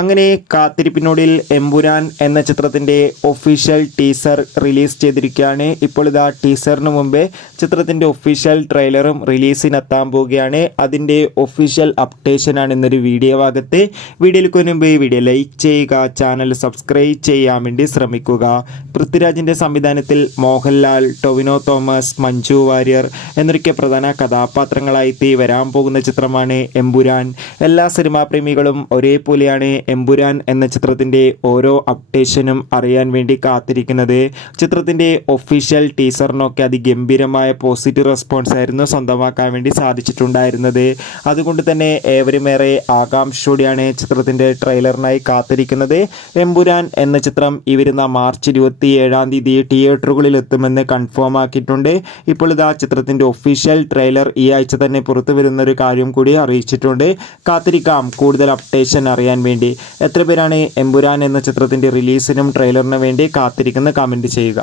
അങ്ങനെ കാത്തിരിപ്പിനൊടുവിൽ എമ്പുരാൻ എന്ന ചിത്രത്തിൻ്റെ ഒഫീഷ്യൽ ടീസർ റിലീസ് ചെയ്തിരിക്കുകയാണ്. ഇപ്പോൾ ഇതാ ടീസറിന് മുമ്പേ ചിത്രത്തിൻ്റെ ഒഫീഷ്യൽ ട്രെയിലറും റിലീസിനെത്താൻ പോവുകയാണ്. അതിൻ്റെ ഒഫീഷ്യൽ അപ്ഡേഷനാണ് ഇന്നൊരു വീഡിയോ ഭാഗത്ത്. വീഡിയോയിലേക്ക് മുമ്പ് വീഡിയോ ലൈക്ക് ചെയ്യുക, ചാനൽ സബ്സ്ക്രൈബ് ചെയ്യാൻ വേണ്ടി ശ്രമിക്കുക. പൃഥ്വിരാജിൻ്റെ സംവിധാനത്തിൽ മോഹൻലാൽ, ടൊവിനോ തോമസ്, മഞ്ജു വാര്യർ എന്നൊക്കെ പ്രധാന കഥാപാത്രങ്ങളായി വരാൻ പോകുന്ന ചിത്രമാണ് എമ്പുരാൻ. എല്ലാ സിനിമാ പ്രേമികളും ഒരേപോലെയാണ് എമ്പുരാൻ എന്ന ചിത്രത്തിൻ്റെ ഓരോ അപ്ഡേഷനും അറിയാൻ വേണ്ടി കാത്തിരിക്കുന്നത്. ചിത്രത്തിൻ്റെ ഒഫീഷ്യൽ ടീസറിനൊക്കെ അതിഗംഭീരമായ പോസിറ്റീവ് റെസ്പോൺസ് ആയിരുന്നു സ്വന്തമാക്കാൻ വേണ്ടി സാധിച്ചിട്ടുണ്ടായിരുന്നത്. അതുകൊണ്ട് തന്നെ ഏവരുമേറെ ആകാംക്ഷയോടെയാണ് ചിത്രത്തിൻ്റെ ട്രെയിലറിനായി കാത്തിരിക്കുന്നത്. എമ്പുരാൻ എന്ന ചിത്രം ഈ വരുന്ന മാർച്ച് 27 തിയേറ്ററുകളിൽ എത്തുമെന്ന് കൺഫേം ആക്കിയിട്ടുണ്ട്. ഇപ്പോൾ ഇതാ ചിത്രത്തിൻ്റെ ഒഫീഷ്യൽ ട്രെയിലർ ഈ ആഴ്ച തന്നെ പുറത്തു വരുന്നൊരു കാര്യം കൂടി അറിയിച്ചിട്ടുണ്ട്. കാത്തിരിക്കാം കൂടുതൽ അപ്ഡേഷൻ അറിയാൻ വേണ്ടി. എത്ര പേരാണ് എമ്പുരാൻ എന്ന ചിത്രത്തിൻ്റെ റിലീസിനും ട്രെയിലറിനും വേണ്ടി കാത്തിരിക്കുന്ന കമൻറ്റ് ചെയ്യുക.